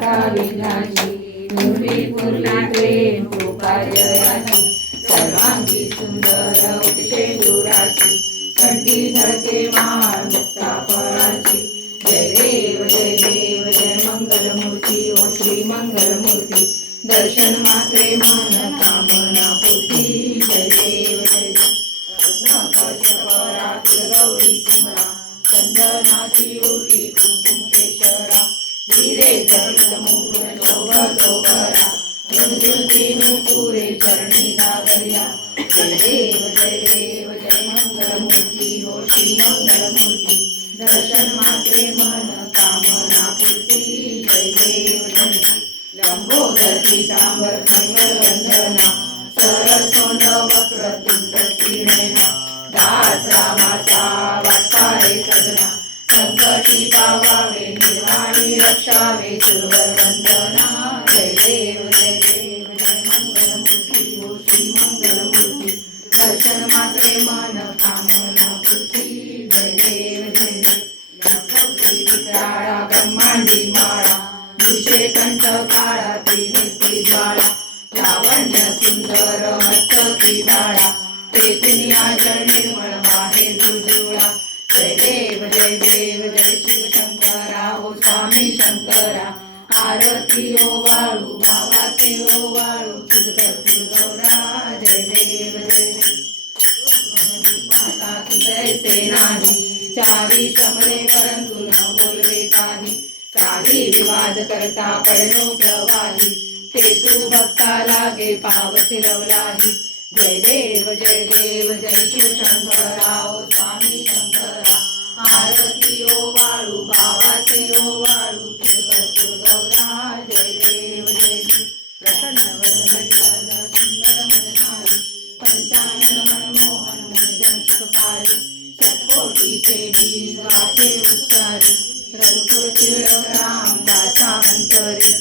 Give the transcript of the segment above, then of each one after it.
माता विघ्नाची नुरी पुरली प्रेम कृपा सर्वांगी सुंदर उठते दुराची कंठी धरते माळ मुक्ता फळाची जय देव जय देव जय मंगलमूर्ती ओ श्री मंगलमूर्ती. दर्शन मात्रे मन कामना पूर्ती. जय देव जय देव. रत्नकर्षपरात गौरी कुमरा चंदनाची उठी कुंकुम केशरा. धीरे जडित मुकुट शोभतोबरा मृदुलती नुपुरे चरणी दागर्या जय देव जय देव जय मंगल मूर्ती हो श्री मंगल मूर्ती दर्शन मात्रे मन कामना पूर्ती जय देव जय लंबोदर पीतांबर मंगल वंदना सरळ वक्र तुंड त्रिनयना दास रामाचा संकटी पावावे निर्वाणी रक्षावे सुरवर वंदना. जय देव जय देव जय मंगल मूर्ती हो श्री मंगल मूर्ती दर्शन मात्रे मन कामना पृथ्वी जय देव जय देव. लखपती विक्राळा ब्रह्मांडी माळा. वृषे कंठ काळा त्रिनेत्री ज्वाळा. लावण्य सुंदर मस्तकी बाळा तेथून आचर निर्मळ बाहेर दुजुळा. जय देव जय देव जय शिव शंकरा ओ स्वामी शंकरा. आरती ओ वाळू भावाचे ओ वाळू. तुझ कर गौरा जय देव जय माता तुझैसे नाही. चारी समरे परंतु न बोलवे काही. काही विवाद करता पडलो प्रवाही. ते तू भक्ता लागे पावती लवलाही जय देव जय देव जय शिव शंकरा ओ स्वामी शंकरा. ओ वाळू भावाचे ओ वाळू गौरा जय देव जय देव प्रसन्न सुंदर पंचानन मनमोहन सुखकारी उच्चारी राम दासा अंतरी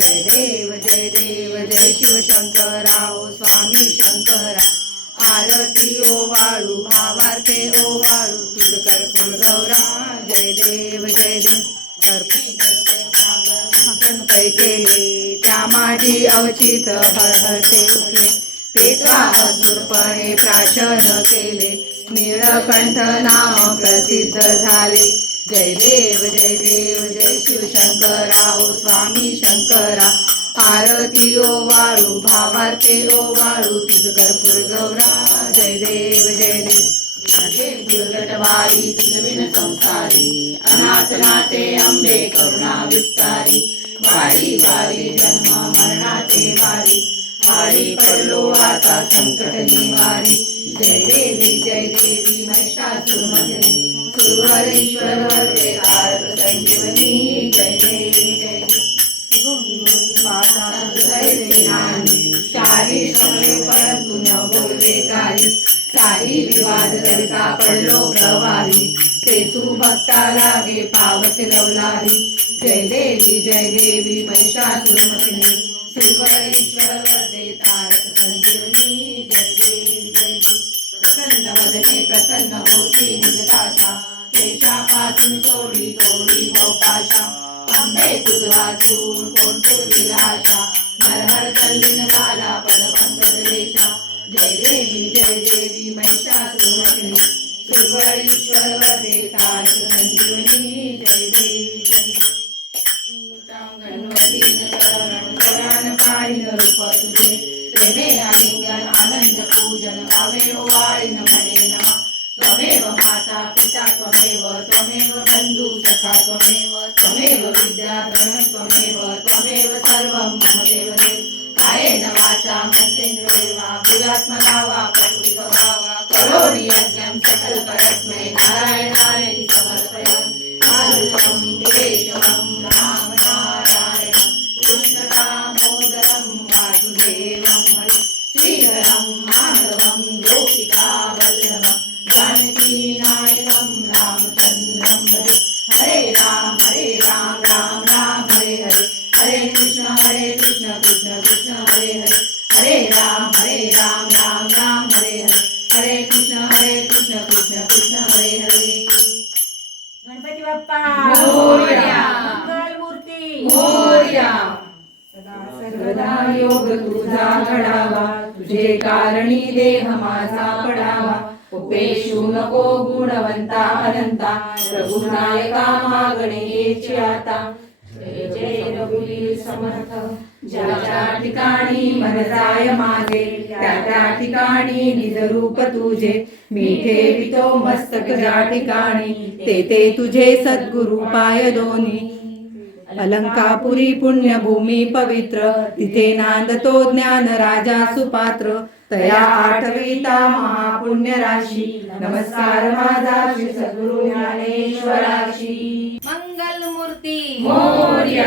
जय देव जय देव जय शिव शंकर ओ स्वामी शंकरा आरती ओ वाळू भावार्थे ओ वाळू तुझ कर्पूर गौरा जय देव जय देव. कर्पूर केले. त्या माझी अवचित हरते उठले. पेटवा असुरपणे प्राशन केले. निळकंठ नाव प्रसिद्ध झाले. जय देव जय देव जय शिव शंकरा ओ स्वामी शंकरा. आरती ओ वाळू भावार्थे ओ वाळू तुझ कर्पूर गौरा. जय देव जय देव. दुर्गटवारी तुझविन संसारी. अनाथ नाते अंबे करुणा विस्तारी. वारी वारी जन्म मरणाचे वारी. हारी पडलो आता संकट निवारी. जय देवी जय देवी महिषासुरमर्दिनी सुरहरेश्वर वरदे तारक जय देवी जय चारी श्रमणे परंतु न बोलवे काही सारी विवाद करता पडलो प्रवाही ते भक्ता लागे पावस लवलाही जय देवी जय देवी महिषासुरमर्दिनी सुरहरेश्वर वरदे तारक संजीवनी जय देवी जय देवी. प्रसन्न वदने प्रसन्न होती निजताशा. केशापासून तोडी तोडी भोपाशा आंबे तुझ वाचून कोण तुझी आशा नरहर तल्लीन झाला पदपंकजलेशा जय देवी जय देवी महिषासुरमर्दिनी सुरवरीश्वर वदे तारक संजीवनी. जय देवी जय गणवतीन शरण शरण पाहिन रूप तुझे. प्रेमे आणि आलिंगन आनंद पूजन भावे ओवाळीन म्हणे नमा त्वमेव माता पिता त्वमेव त्वमेव बन्धु सखा त्वमेव त्वमेव विद्याधनं त्वमेव त्वमेव सर्वं मम देवदेव कायेन वाचा मनसेन्द्रियैर्वा भुजात्मना वा प्रकृतिस्वभावा करोमि यज्ञं सकल परस्मै नारायणाय समर्पयामि कारुण्यं विवेशमं राम रामचन्द्रं भजे हरे राम हरे राम राम राम हरे हरे. हरे कृष्ण हरे कृष्ण कृष्ण कृष्ण हरे हरे. हरे राम हरे राम राम राम हरे हरे. हरे कृष्ण हरे कृष्ण कृष्ण कृष्ण हरे हरे. गणपती बाप्पा. मूर्ती मोरया. सर्वदा योग तुझा घडावा. तुझे कारणी देह माझा पडावा. उपेशू नको गुणवंता अनंता रघुनायका मागणे येची आता. जय रघुवीर समर्थ. ज्या ठिकाणी मन जाय माझे त्या त्या ठिकाणी निजरूप तुझे. मी ठेवितो मस्तक ज्या ठिकाणी ते ते तुझे सद्गुरु पाय दोन्ही. अलंकापुरी पुण्यभूमी पवित्र तिथे नांदतो ज्ञान राजा सुपात्र। तया आठविता महापुण्य राशी नमस्कार माझा श्री सद्गुरु ज्ञानेश्वराशी। मंगल मूर्ती मोरया।